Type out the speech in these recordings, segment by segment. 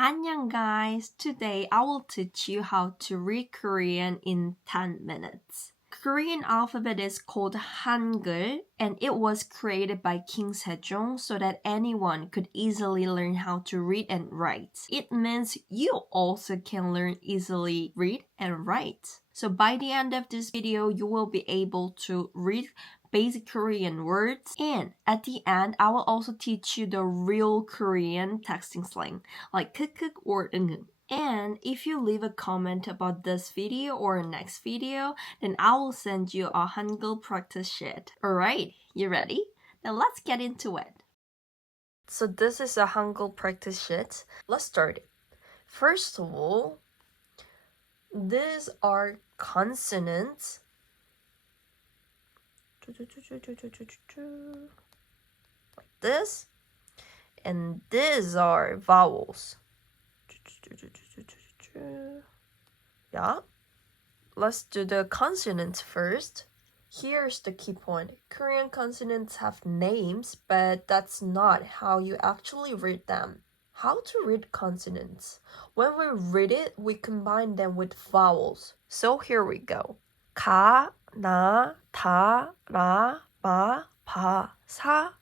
Annyeong guys! Today I will teach you how to read Korean in 10 minutes. Korean alphabet is called Hangul and it was created by King Sejong so that anyone could easily learn how to read and write. It means you also can learn easily read and write. So by the end of this video, you will be able to read basic Korean words, and at the end I will also teach you the real Korean texting slang like kuk or ung. And if you leave a comment about this video or next video, then I will send you a Hangul practice sheet. Alright, you ready? Then let's get into it. So this is a Hangul practice sheet. Let's start it. First of all, these are consonants. Like this. And these are vowels. Yeah. Let's do the consonants first. Here's the key point. Korean consonants have names, but that's not how you actually read them. How to read consonants? When we read it, we combine them with vowels. So here we go. 가, 나, 다, 라, 마, 바, 사,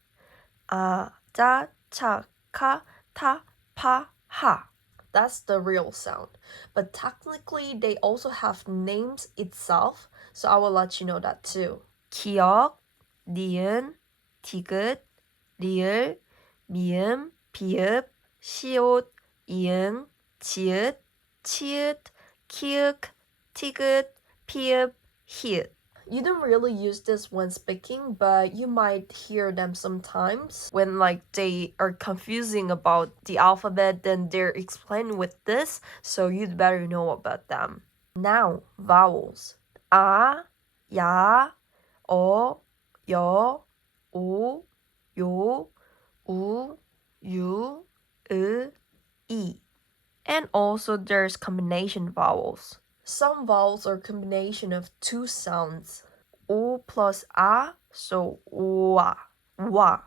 아, 자, 차, 카, 타, 파, 하. That's the real sound. But technically, they also have names itself, so I will let you know that too. 기역, 니은, 디귿, 리을, 미음, 비읍, 시옷, 이응, 지읒, 치읓, 키읔, 티귿, 피읍, 히읗. You don't really use this when speaking, but you might hear them sometimes when they are confusing about the alphabet, then they're explaining with this, so you'd better know about them. Now, vowels. A, ya, o, yo, o, yo, u, 유, 으, 이. And also there's combination vowels. Some vowels are a combination of two sounds. O plus A, so wa, wa.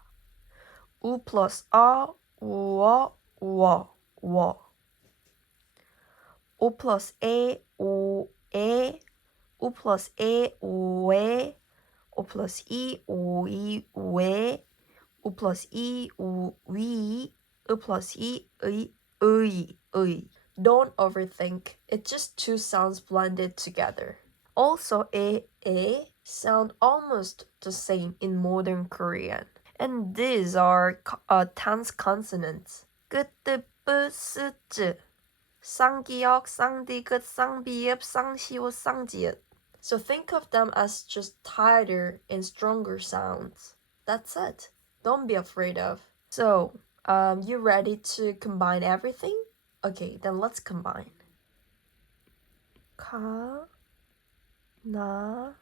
U plus A, wa, wa, wa. O plus E, o, e. U plus E, o, e. O plus I, o, I, we. U plus I, u, we. U plus I, 의. Don't overthink. It's just two sounds blended together. Also, e sound almost the same in modern Korean. And these are tense consonants. 끄, 뜨, 뿌, 쓰, 쯔. 쌍기역, 쌍디귿, 쌍비읍, 쌍시옷, 쌍지읒. So think of them as just tighter and stronger sounds. That's it. Don't be afraid of. So, you ready to combine everything? Okay, then let's combine. 가, 나,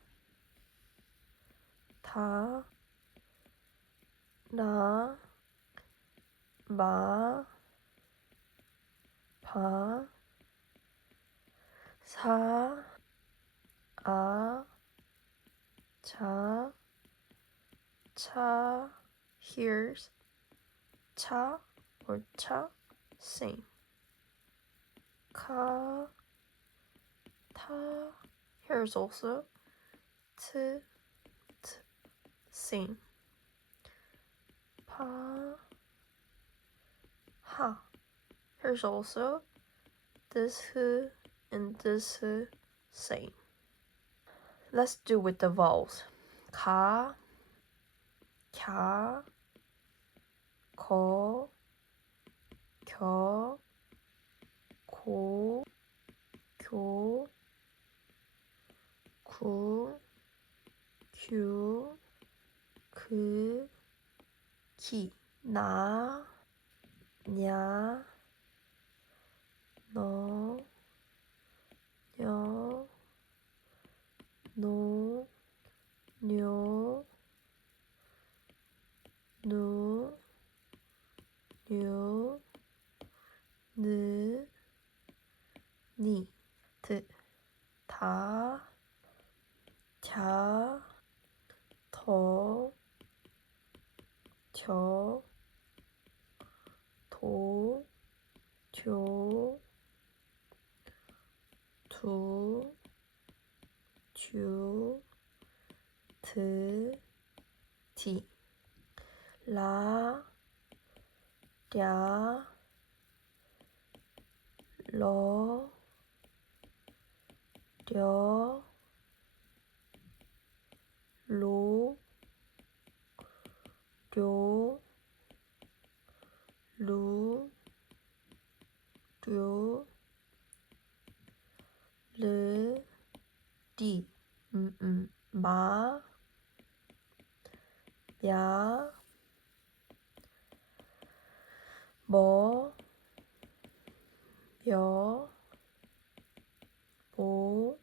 다, 라, 마, 바, 사, 아, 자, 차. Here's 차 or 차, same. 가, 타. Here's also t, same. 파, ha. Here's also this h and this h, same. Let's do with the vowels. 가, 캬, 거, 겨, 고, 교, 구, 규, 그, 기. 나, 냐, 너, 녀, 노, 뇨, 누, 뇨, 느, 니. 드, 다, 갸, 더, 겨, 도, 교, 두, 주, 드, 디, 라, 랴, 러, 려, 로, 료, 루, 료, 르, 디, 마, 야, 뭐, 여, 모,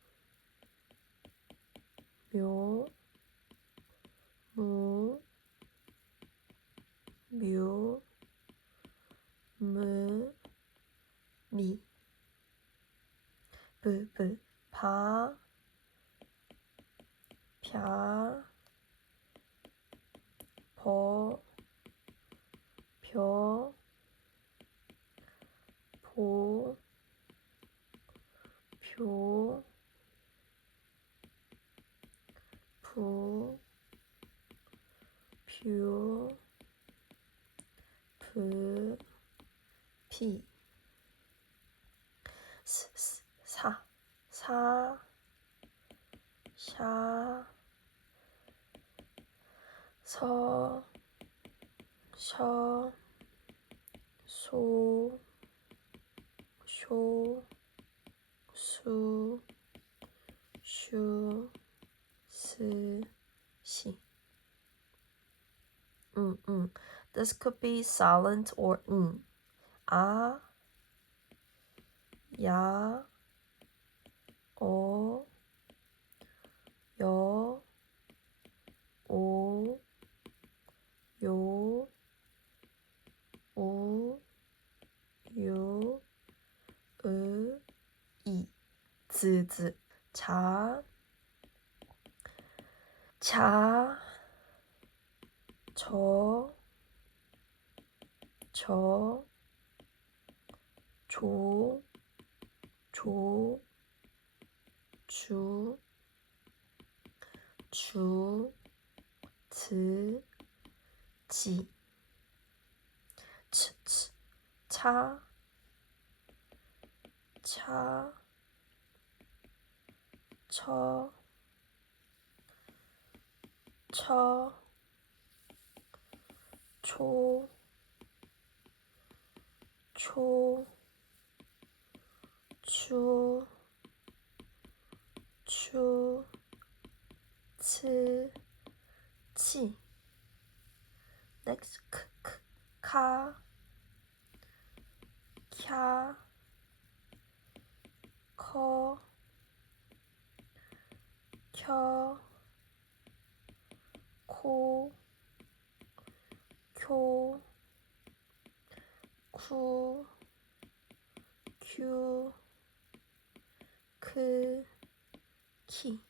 묘, 무, 묘, 무, 미, 바, 펴, 버, 벼, 보, 표, 부, 뷰, 부, 피, 사, 사, 샤, 서, 셔, 소, 쇼, 수, 슈, 스, 시. This could be silent or 아, 야, 어, 여, 오, 요, 우, 유, 으, 이, 즈, 자, 자, 저, 조, 주, 즈, 지, 차, 차, 처, 초, 초, 추, 치, 치. Next, 카, 캬, 커, 켜, 코, 쿄, 쿠, 큐, 크, 키.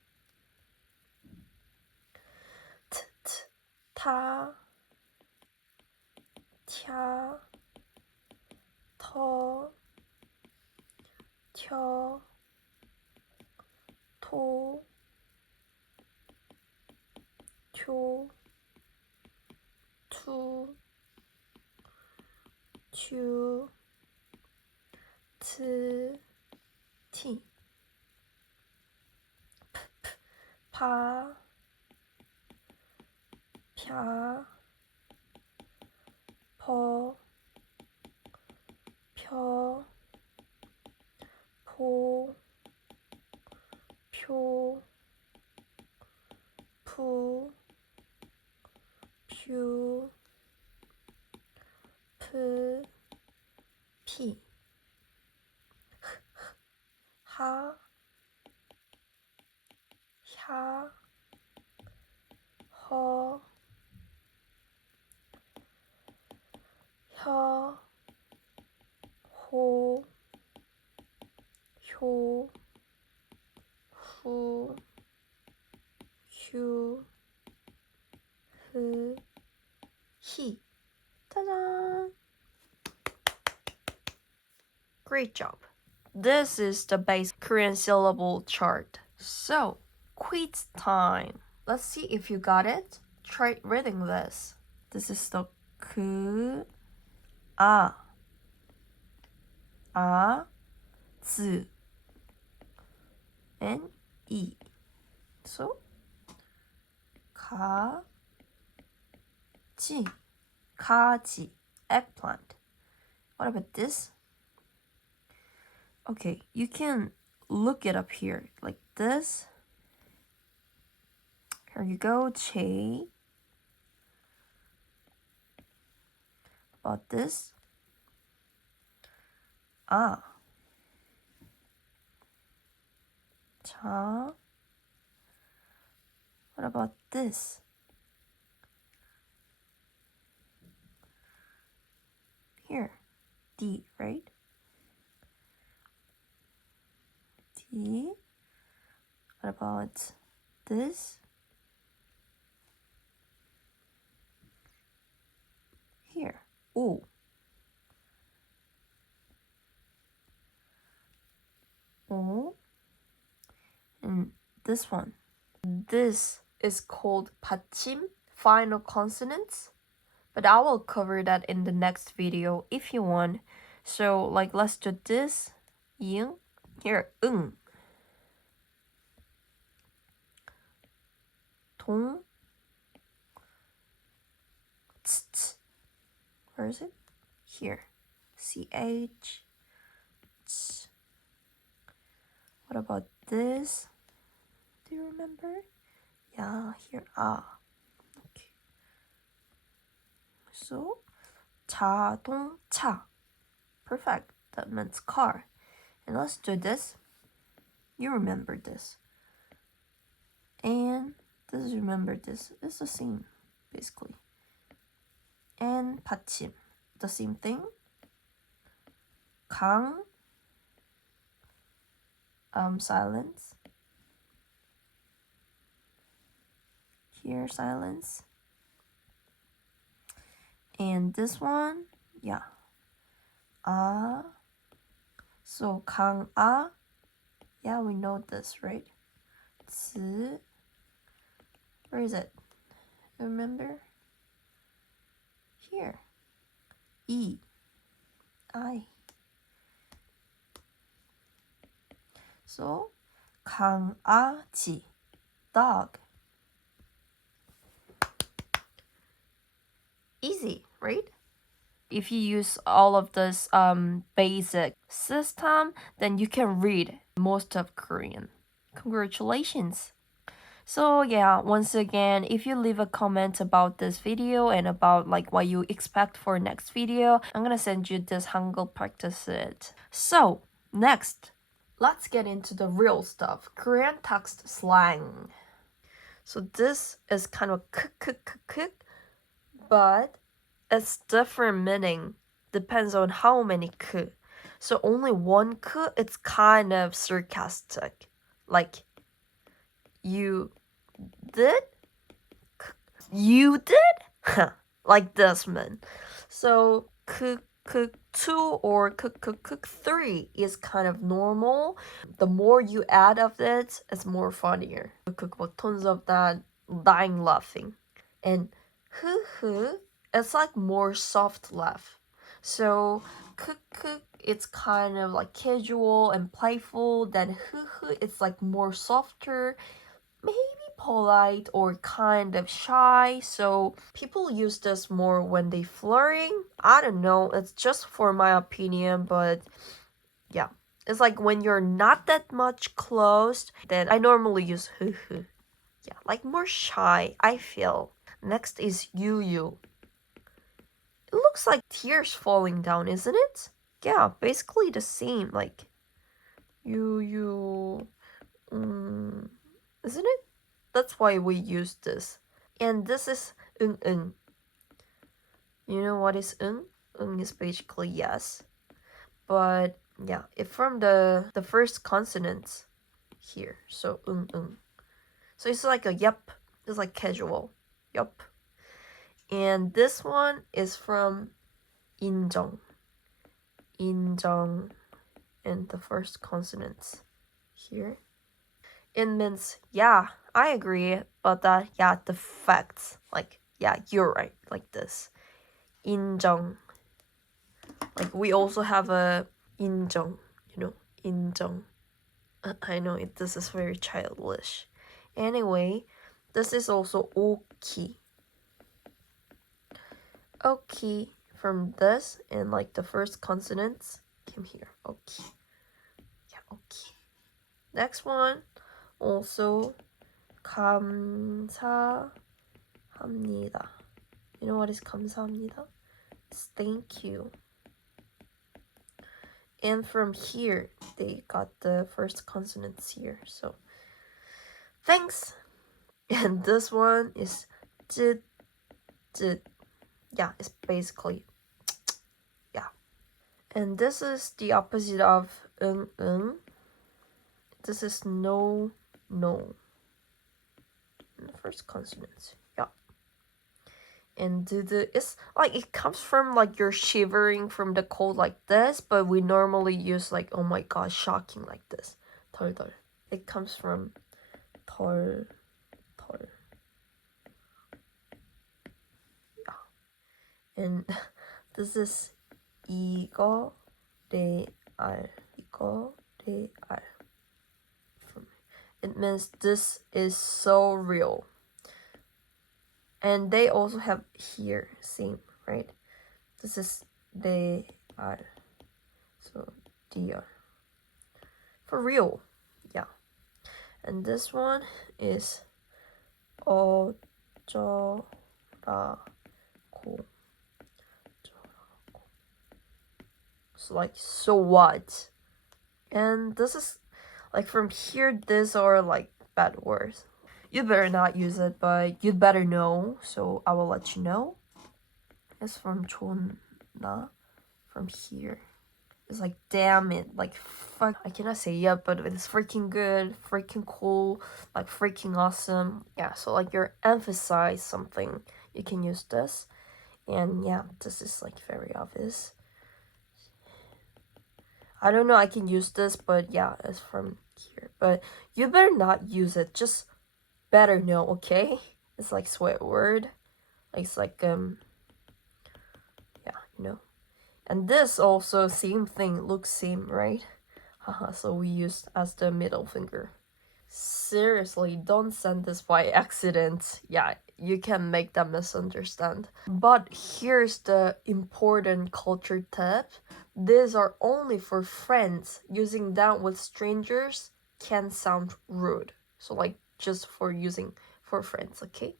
타, 튀, 터, 튀, 토, 쿄, 투, 튜, 트, 티. 파, 펴, 퍼, 펴, 포, 표, 푸, 퓨, 프, 피. 하, 혀, 허, 혀, 호, 효, 후, 휴, 흐, 히. 짜잔! Great job. This is the base Korean syllable chart. So, quiz time. Let's see if you got it. Try reading this. This is the 그, 아, 즈, and 이. So, 가지, eggplant. What about this? Okay, you can look it up here like this. Here you go, 제. About this? 아. 자. What about this? Here, D, right? D. What about this? Here, O. O. And this one. This is called 받침, final consonants. But I will cover that in the next video if you want. So, like, let's do this. ing. Here, 응. 동. ts. Where is it? Here. ch. ts. What about this? Do you remember? Yeah, here. Okay. So, 자동차. Perfect. That means car. And let's do this. You remember this. And this, remember this. It's the same, basically. And 받침. The same thing. 강. Silence. Here, silence. And this one, yeah. So 강아, yeah, we know this, right? 즈, where is it? Remember? Here. I. So 강아지, dog. Easy, right? If you use all of this basic system, then you can read most of Korean. Congratulations! So yeah, once again, if you leave a comment about this video and about like what you expect for next video, I'm gonna send you this Hangul practice it. So next, let's get into the real stuff. Korean text slang. So this is kind of k, but it's different meaning. Depends on how many k. So only one k, it's kind of sarcastic. Like, you did? You did? Like this, man. So, two or three is kind of normal. The more you add of it, it's more funnier. Tons of that dying laughing. And it's like more soft laugh. So, it's kind of like casual and playful. Then it's like more softer, maybe polite or kind of shy. So people use this more when they flirting. I don't know, it's just for my opinion, but yeah, it's like when you're not that much close, then I normally use yeah, like more shy, I feel. Next is you. It looks like tears falling down, isn't it? Yeah, basically the same, like you isn't it? That's why we use this. And this is 응. You know what is 응? 응 is basically yes. But yeah, it from the first consonants here. So 응. So it's like a yup. It's like casual. Yup. And this one is from 인정. in the first consonants here. It means, yeah, I agree, but that, yeah, the facts, like, yeah, you're right, like this. 인정. Like, we also have a 인정, you know, 인정. I know this is very childish. Anyway, this is also 오키. 오키 from this and like the first consonants came here. 오키. Yeah, 오키. Next one, also 감사합니다. You know what is 감사합니다? It's thank you. And from here, they got the first consonants here. So, thanks. And this one is 쯔, 쯔. Yeah, it's basically, yeah. And this is the opposite of 응. This is no, no. And the first consonants, yeah. And it's like, it comes from like you're shivering from the cold like this, but we normally use like, oh my god, shocking like this. 덜덜. It comes from 덜. Yeah. And this is 이거 레알. 이거 레알. It means this is so real. And they also have here, same, right? This is they are. So DR. For real. Yeah. And this one is 어쩌라고. So like, so what? And this is like, from here, these are like bad words. You better not use it, but you'd better know, so I will let you know. It's from 존나, from here. It's like, damn it, like, fuck. I cannot say yeah, but it's freaking good, freaking cool, like, freaking awesome. Yeah, so like, you're emphasize something, you can use this. And yeah, this is like very obvious. I don't know, I can use this, but yeah, it's from here. But you better not use it, just better know, okay? It's like swear word. It's like, yeah, you know. And this also, same thing, looks same, right? Haha, so we used as the middle finger. Seriously, don't send this by accident. Yeah, you can make them misunderstand. But here's the important culture tip. These are only for friends. Using them with strangers can sound rude. So like, just for using for friends, okay?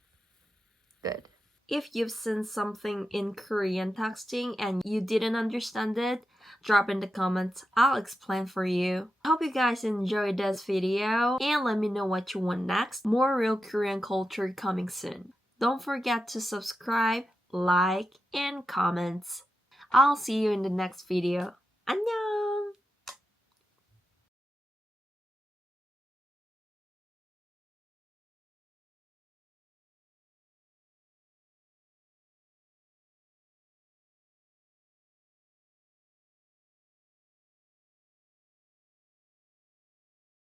Good. If you've seen something in Korean texting and you didn't understand it, drop in the comments. I'll explain for you. Hope you guys enjoyed this video and let me know what you want next. More real Korean culture coming soon. Don't forget to subscribe, like, and comment. I'll see you in the next video.